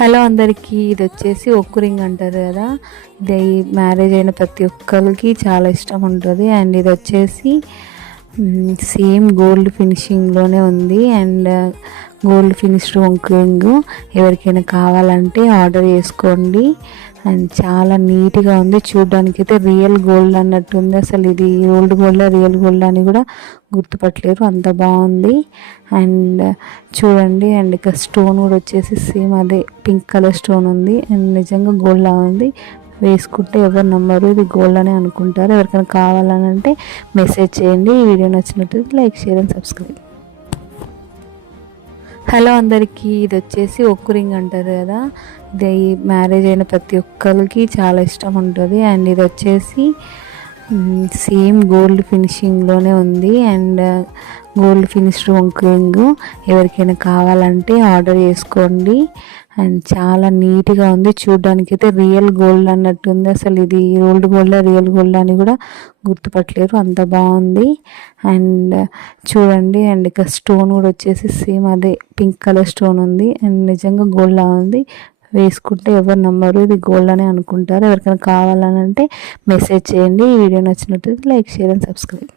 Hello అందరికీ, ఇది వచ్చేసి ఒక్కు రింగ్ అంటారు కదా. ఇది మ్యారేజ్ అయిన ప్రతి ఒక్కరికి చాలా ఇష్టం ఉంటుంది. అండ్ ఇది వచ్చేసి సేమ్ గోల్డ్ ఫినిషింగ్లోనే ఉంది. అండ్ గోల్డ్ ఫినిష్డ్ ఒక్కు రింగ్ ఎవరికైనా కావాలంటే ఆర్డర్ చేసుకోండి. అండ్ చాలా నీట్గా ఉంది, చూడడానికి అయితే రియల్ గోల్డ్ అన్నట్టు ఉంది. అసలు ఇది ఓల్డ్ గోల్డ్ రియల్ గోల్డ్ అని కూడా గుర్తుపట్టలేరు, అంత బాగుంది. అండ్ చూడండి, అండ్ ఇక స్టోన్ కూడా వచ్చేసి సేమ్ అదే పింక్ కలర్ స్టోన్ ఉంది. అండ్ నిజంగా గోల్డ్ లా ఉంది. వేసుకుంటే ఎవరు నమ్మరు, ఇది గోల్డ్ అని అనుకుంటారు. ఎవరికైనా కావాలని అంటే మెసేజ్ చేయండి. ఈ వీడియో నచ్చినట్లయితే like, share and subscribe. Hello అందరికీ, ఇది వచ్చేసి ఒక్కు రింగ్ అంటారు కదా. ఇది మ్యారేజ్ అయిన ప్రతి ఒక్కరికి చాలా ఇష్టం ఉంటుంది. అండ్ ఇది వచ్చేసి సేమ్ గోల్డ్ ఫినిషింగ్లోనే ఉంది. అండ్ గోల్డ్ ఫినిష్డ్ ఒక్కు రింగ్ ఎవరికైనా కావాలంటే ఆర్డర్ చేసుకోండి. అండ్ చాలా నీట్గా ఉంది, చూడడానికి అయితే రియల్ గోల్డ్ అన్నట్టు ఉంది. అసలు ఇది ఓల్డ్ గోల్డ్ రియల్ గోల్డ్ అని కూడా గుర్తుపట్టలేరు, అంత బాగుంది. అండ్ చూడండి, అండ్ ఇక స్టోన్ కూడా వచ్చేసి సేమ్ అదే పింక్ కలర్ స్టోన్ ఉంది. అండ్ నిజంగా గోల్డ్ లా ఉంది. వేసుకుంటే ఎవరు నమ్మరు, ఇది గోల్డ్ అని అనుకుంటారు. ఎవరికైనా కావాలని అంటే మెసేజ్ చేయండి. ఈ వీడియో నచ్చినట్లయితే లైక్, షేర్ అండ్ సబ్స్క్రైబ్.